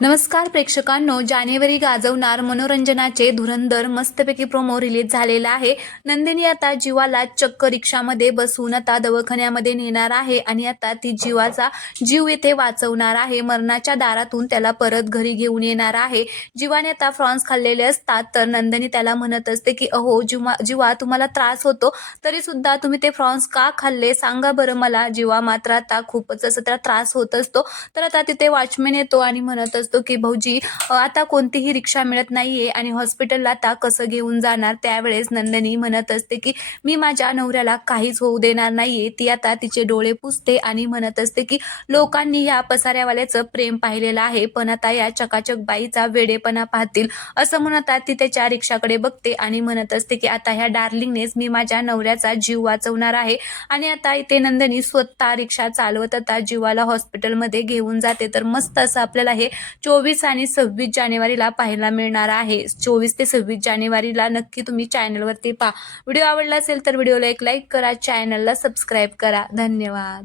नमस्कार प्रेक्षकांनो, जानेवारी गाजवणार मनोरंजनाचे धुरंधर मस्तपैकी प्रोमो रिलीज झालेला आहे। नंदिनी आता जीवाला चक्क रिक्षामध्ये बसवून आता दवाखान्यामध्ये नेणार आहे आणि आता ती जीवाचा जीव येथे वाचवणार आहे। मरणाच्या दारातून त्याला परत घरी घेऊन येणार आहे। जीवाने आता फ्रॉन्स खाल्लेले असतात तर नंदिनी त्याला म्हणत असते की अहो जीवा तुम्हाला त्रास होतो तरी सुद्धा तुम्ही ते फ्रॉन्स का खाल्ले सांगा बरं मला। जीवा मात्र आता खूपच असं त्याला त्रास होत असतो। तर आता तिथे वॉचमॅन येतो आणि म्हणत असतो की भाऊजी आता कोणतीही रिक्षा मिळत नाहीये आणि हॉस्पिटलला आता कसं घेऊन जाणार। त्यावेळेस नंदिनी म्हणत असते की मी माझ्या नवऱ्याला काहीच होऊ देणार नाहीये। ती आता तिचे डोळे पुसते आणि म्हणत असते की लोकांनी या पसाऱ्यावाल्याचं प्रेम पाहिलेलं आहे पण आता या चकाचक बाईचा वेडेपणा पाहतील असं म्हणत ती त्याच्या रिक्षाकडे बघते आणि म्हणत असते की आता ह्या डार्लिंगनेच मी माझ्या नवऱ्याचा जीव वाचवणार आहे। आणि आता इथे नंदिनी स्वतः रिक्षा चालवत आता जीवाला हॉस्पिटलमध्ये घेऊन जाते। तर मस्त असं आपल्याला हे 24 आणि 26 जानेवारीला पाहायला मिळणार आहे। 24 ते 26 जानेवारीला नक्की तुम्ही चॅनलवरती पहा। व्हिडिओ आवडला असेल तर व्हिडिओला एक लाईक करा, चॅनलला सबस्क्राईब करा। धन्यवाद।